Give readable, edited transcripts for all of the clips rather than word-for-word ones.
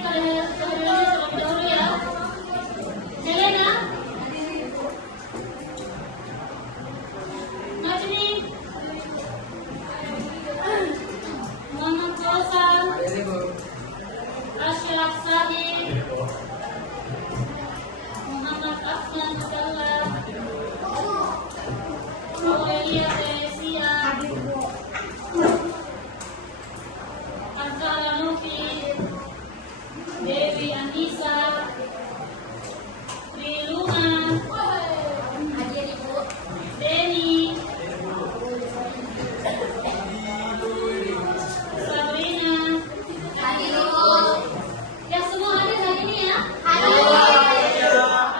kehadirannya terlebih dahulu ya. Selena, Najmi, Muhammad Fauzan, Ashraf Sahih, Muhammad Afnan Abdullah, Aurelia Teresia, Azhara Nufi, Dewi Anissa, Riluna, Denny, Sabrina, ya semua hadir hari ini ya.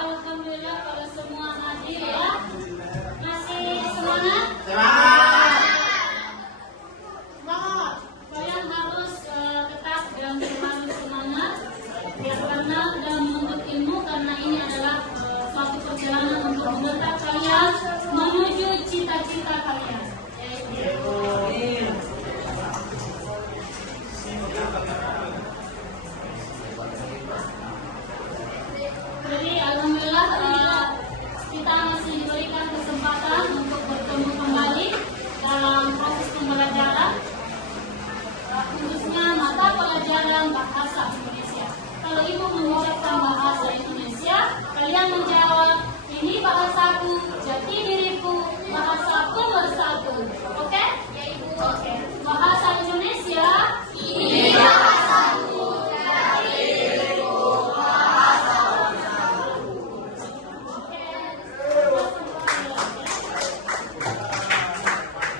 Alhamdulillah kalau semua hadir ya. Masih semangat? Kalian harus tetap dan selalu semangat ya, karena dalam menuntut ilmu, karena ini adalah suatu perjalanan untuk mendekat kalian menuju cita-cita kalian. Jadi alhamdulillah kita masih diberikan kesempatan untuk bertemu kembali dalam proses pembelajaran, khususnya mata pelajaran bahasa Indonesia. Kalau ibu mengucapkan bahasa Indonesia, kalian menjawab, ini bahasaku, jati diriku, bahasa pemersatu. Oke? Ya ibu. Oke. Bahasa Indonesia. Ini bahasaku, jati diriku, bahasa pemersatu. Oke.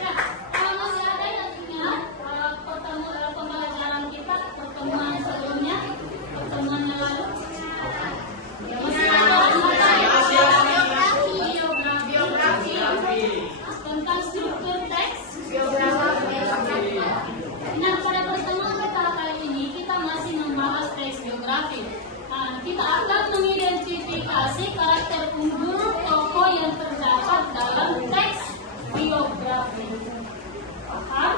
Ya, kalau masih ada yang ingat pembelajaran kita, pertemuan sebelumnya, pertemuan yang lalu. Masih ada biografi tentang struktur teks. Nah, pada pertemuan kita kali ini kita masih membahas teks biografi. Kita akan mengidentifikasi karakter unggul tokoh yang terdapat dalam teks biografi. Paham?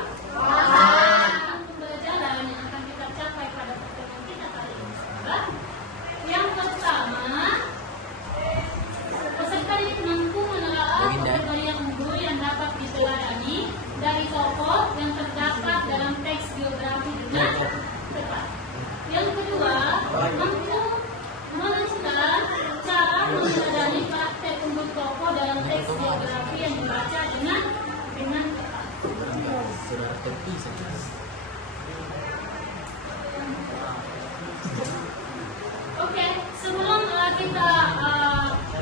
Pembelajaran yang akan kita capai pada pertemuan kita kali ini adalah yang pertama, peserta didik mampu menelaah karakter unggul yang dapat diteladani dari tokoh yang terdapat dalam teks biografi dengan tepat. Yang kedua, mampu menentukan cara meneladani karakter unggul tokoh dalam teks biografi yang dibaca dengan tepat. Oke, sebelum kita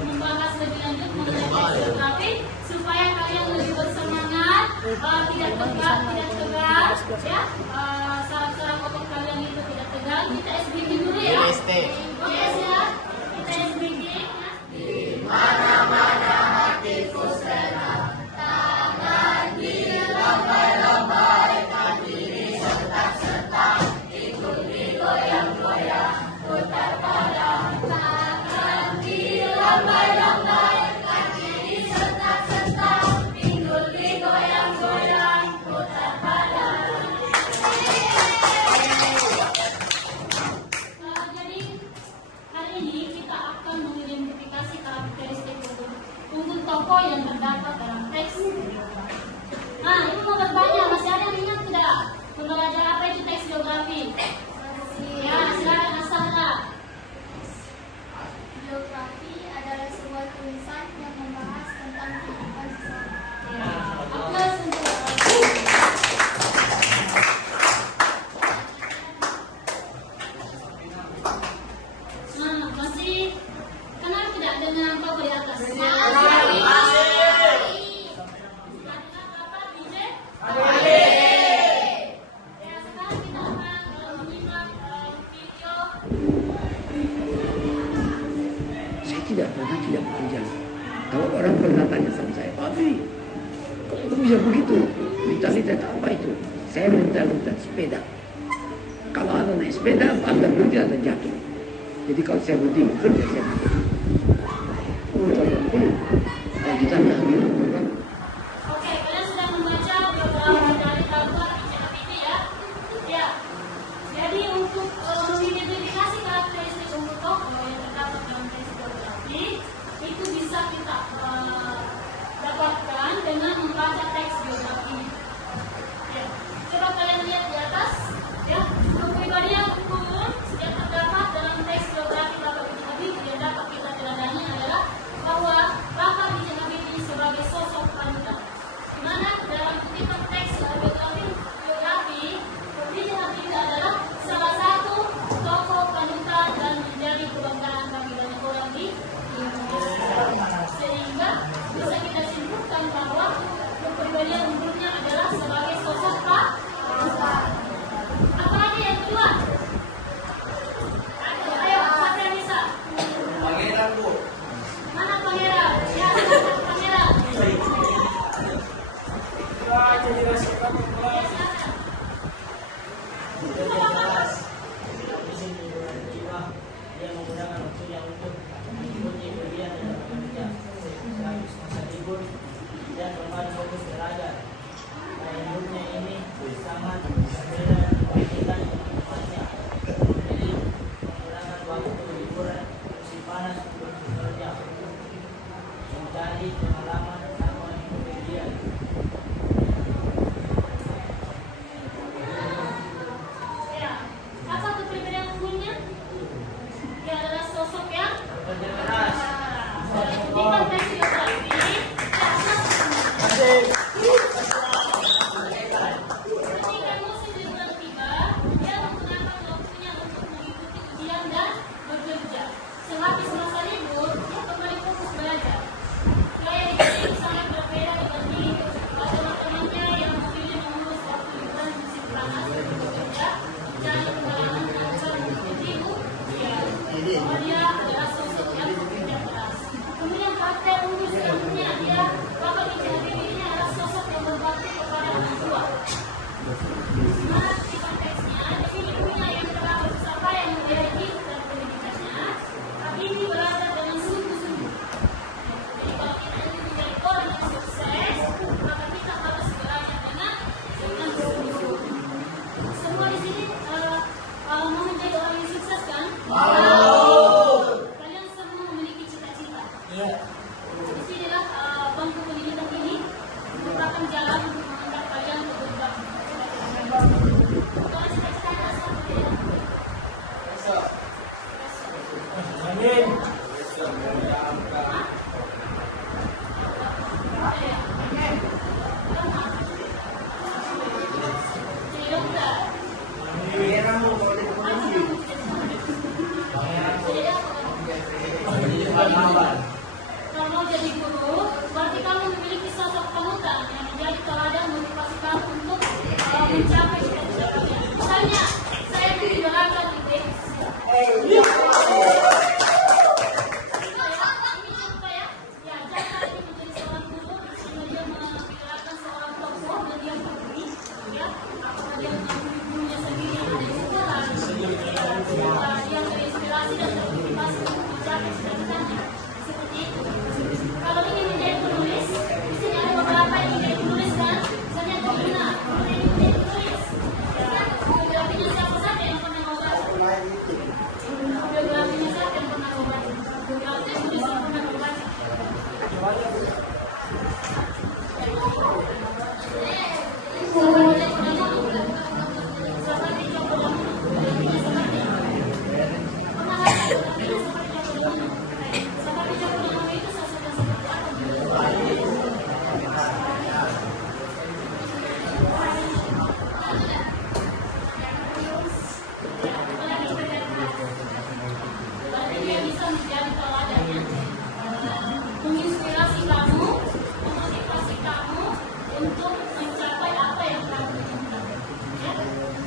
membahas lebih lanjut mengenai teks biografi, supaya kalian lebih bersemangat, tidak tegang, ya, syarat-syarat otot kalian itu tidak tegang, kita SBG dulu ya. Oke ya, kita SBG. Di mana-mana hatiku senang, tangan dilambai-lambai, kaki disentak-sentak, ikut digoyang-goyang, putar badan, tangan dilambai-lambai, kaki disentak-sentak, pinggul digoyang-goyang, putar badan. Jadi hari ini kita akan mengidentifikasi karakteristik unggul tokoh yang terdapat dalam teks. Nah, itu mau bertanya, masih ada yang ingat tidak pembelajaran apa itu teks biografi? Ya, silakan Asara. Biografi adalah sebuah tulisan yang membahas tentang kehidupan seseorang. Ya, aplaus untuk masih kenal tidak dengan tokoh di atas? Ya, sekarang kita akan menyimak video. Saya tidak bekerja. Kalau orang pernah tanya sama saya, Abi, kok bisa begitu? Mentalitas apa itu? Saya mentalitas sepeda. Kalau ada naik sepeda, ada berhenti, ada jatuh. Jadi kalau saya berhenti bekerja, saya bekerja. Kalau kita nggak ambil program. Oke, kalian sudah membaca biografi dari Talbot di channel ini ya? Ya. Jadi untuk mengidentifikasi Dia menggunakan waktunya untuk mengikuti kuliah dan bekerja. Sehabis masa libur, dia kembali fokus belajar. Gaya hidupnya ini sangat berbeda dibandingkan teman-temannya. Jadi menggunakan waktu liburan musim panas untuk bekerja, mencari pengalaman sama mengikuti dia. Ya, apa kepribadian unggulnya? Dia adalah sosok yang Bekerja keras. di konteks biografi. Ketika musim liburan tiba, dia menggunakan waktunya untuk mengikuti ujian dan bekerja. Sehabis masa libur, dia kembali fokus belajar. Gaya hidup ini sangat berbeda dibanding teman-temannya yang memilih mengurus waktu liburan musim panas untuk bekerja, mencari pengalaman agar mengikuti ujian. Bahwa dia adalah sosok yang bekerja keras. Kemudian karakter unggul selanjutnya, dia dapat menjadi dirinya adalah sosok yang berbakti kepada orang tua. Semangat di konteksnya, dia punya yang telah bersusah payah membiayai hidup dan pendidikannya, tapi ini belajar dengan sungguh-sungguh. Jadi kalau kita ingin menjadi orang yang sukses, maka kita harus belajar dengan sungguh-sungguh. Semua di sini mau menjadi orang yang sukses kan? Kalian semua memiliki cita-cita. Di sinilah bangku pendidikan ini merupakan jalan untuk mengantar kalian ke berbagai cita-cita. Kalau cita-cita adalah seperti itu. Amin. Jadi dokter. Kalau mau jadi guru, berarti kamu memiliki sosok panutan yang menjadi teladan motivasi kamu untuk mencapai cita-cita kalian. Misalnya, saya mengidolakan ide. Ini contoh ya. Ya, Jaka ini menjadi seorang guru, sehingga dia mengidolakan seorang tokoh dan dia peduli. Ya, apakah dia mengakui gurunya sendiri yang ada di sekolah. Dia terinspirasi dan termotivasi untuk mencapai cita-citanya. Seperti itu. Kalau ingin menjadi penulis, di sini ada beberapa yang ingin jadi penulis kan? Misalnya Domina, kalau ingin menjadi penulis, biografinya siapa saja yang pernah mau baca? Biografinya siapa yang pernah mau baca? Biografinya penulis yang pernah mau baca? Seperti Joko Damono, biografinya seperti pernah baca biografinya seperti Joko Damono. Seperti Joko Damono itu sosok yang seperti apa biografinya? Berarti dia bisa menjadi teladannya, menginspirasi kamu, memotivasi kamu untuk mencapai apa yang kamu inginkan. Ya?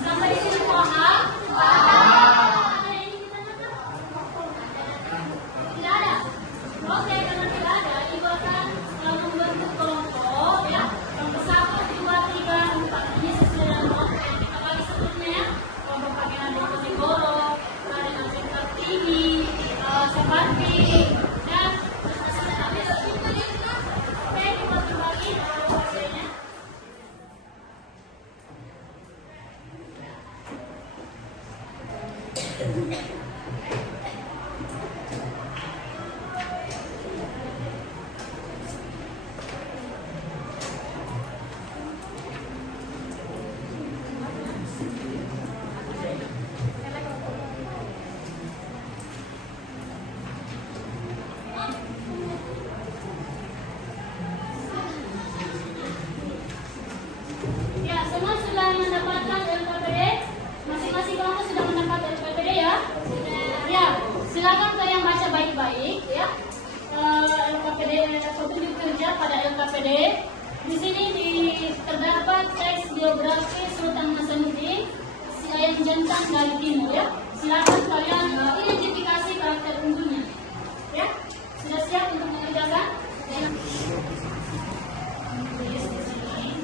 Sampai di sini paham? Ada yang ingin ditanyakan? Tidak ada. Oke, karena tidak ada, ibu akan membentuk kelompok, ya. Kelompok 1, 2, 3, 4. Ini sesuai dengan kelompok yang kita bagi sebelumnya, ya. Kelompok Pangeran Diponegoro, Raden Ampat Kartini, Sapardi, dan sudah habis. Oke, kita berbagi hasilnya. Ya, semua sudah mendapatkan LKPD. Masing-masing kelompok sudah mendapat LKPD ya. Ya, silakan kalian baca baik-baik ya. LKPD petunjuk kerja pada LKPD. Di sini terdapat teks biografi Sultan Hasanuddin, Siayan Jantan dari Timur ya. Silakan kalian identifikasi karakter unggulnya. Ya, sudah siap untuk mengerjakan? Tulis di sini.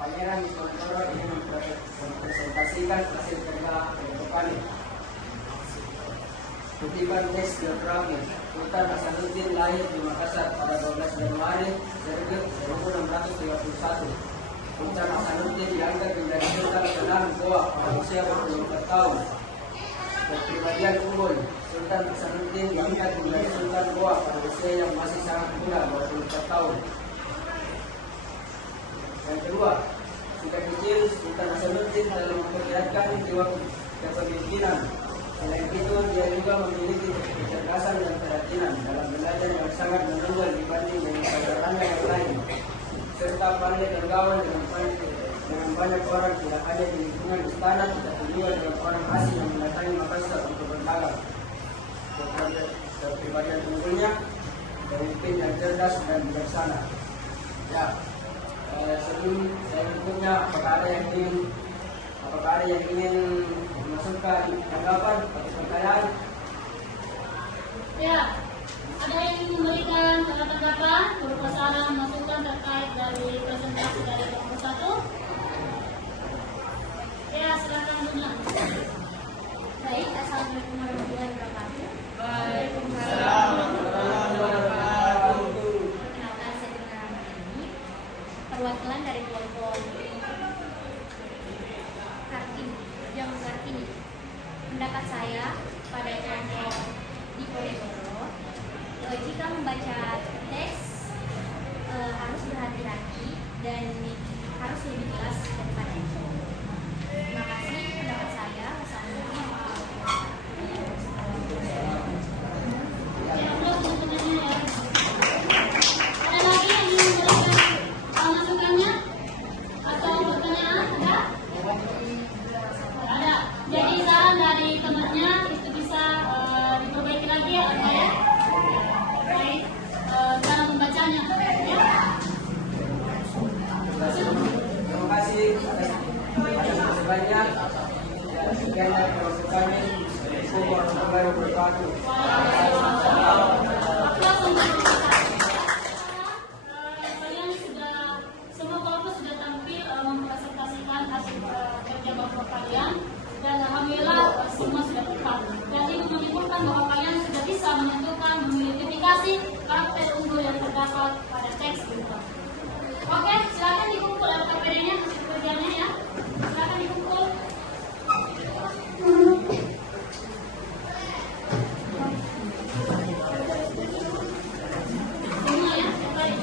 Pangeran Diponegoro ingin mempresentasikan hasil kerja Petani. Kutipan teks biografi. Sultan Hasanuddin lahir di Makassar pada 12 Januari 1631. Sultan Hasanuddin diangkat menjadi Sultan ke-6 Goa pada usia 24 tahun. Kepribadian unggul. Sultan Hasanuddin diangkat menjadi Sultan Goa pada usia yang masih sangat muda 24 tahun. Yang kedua, sejak kecil Sultan Hasanuddin telah memperlihatkan jiwa kepemimpinan. Selain itu, dia juga memiliki kecerdasan dan keyakinan dalam belajar yang sangat menonjol dibanding dengan saudara yang lain, serta pandai bergaul dengan banyak orang, tidak hanya di lingkungan istana, tetapi juga dengan orang asing yang mendatangi Makassar untuk berdagang. Kepribadian unggulnya, pemimpin yang cerdas dan bijaksana. Ya, sebelum saya berikutnya, apakah ada yang ingin memasukkan tanggapan atau pertanyaan? Ya, ada yang ingin memberikan tanggapan berupa saran masukan terkait dari presentasi dari kelompok 1? Ya, silakan Dunia. Baik, assalamualaikum warahmatullahi wabarakatuh. Waalaikumsalam. Perkenalkan, saya dengan ini perwakilan dari kelompok Kartini. Pendapat saya pada kelompok Diponegoro, jika membaca teks harus berhati-hati dan harus lebih jelas daripada itu. Terima kasih, pendapat saya. Ya, belum teman-temannya ya. Ada lagi yang ingin memberikan masukannya atau pertanyaan? Ada. Jadi saran dari temannya itu bisa diperbaiki lagi ya, Pak ya. Baik, cara membacanya. Ya. Terima kasih atas sebanyak dan sekiannya kami. Assalamualaikum warahmatullahi wabarakatuh. Kalian sudah, semua kelompok sudah tampil mempresentasikan hasil kerja kelompok kalian dan alhamdulillah semua sudah tepat. Dan ini menunjukkan bahwa kalian sudah bisa menentukan mengidentifikasi karakter unggul yang terdapat pada teks itu. Oke, silakan dikumpul LKPD-nya hasil kerjanya ya. Silakan dikumpul. Semua ya, baik.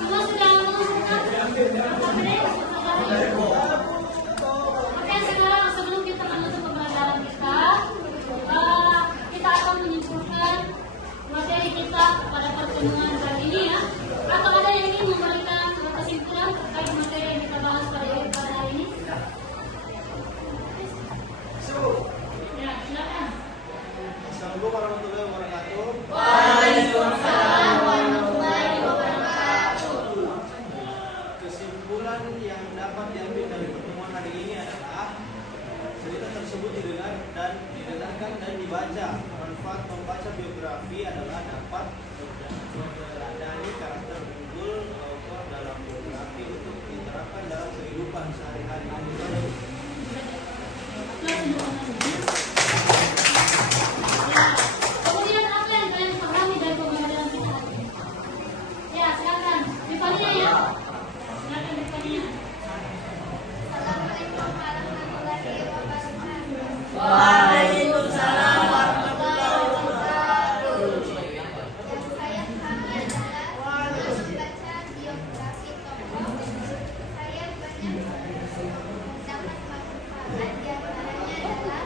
Semua sudah mengumpulkan LKPD? Oke, sekarang sebelum kita menutup pembelajaran kita akan menyimpulkan materi kita pada pertemuan kali ini ya. Atau ada yang ingin memberikan kesimpulan terkait materi yang kita bahas pada hari ini? Ya, silakan. Assalamualaikum warahmatullahi wabarakatuh. Waalaikumsalam warahmatullahi wabarakatuh. Kesimpulan yang dapat diambil dari pertemuan hari ini adalah cerita tersebut didengarkan dan dibaca. Manfaat membaca biografi adalah dapat meneladani karakter unggul tokoh dalam biografi untuk diterapkan dalam kehidupan sehari-hari. Kemudian apa yang kalian pahami dari pembelajaran kita hari ini? Ya, silakan. Rifania ya. Silakan Rifania. Assalamualaikum warahmatullahi wabarakatuh. Waalaikumsalam warahmatullahi wabarakatuh. Yang saya pahami adalah membaca biografi tokoh. Saya banyak mendapat manfaat, di antaranya adalah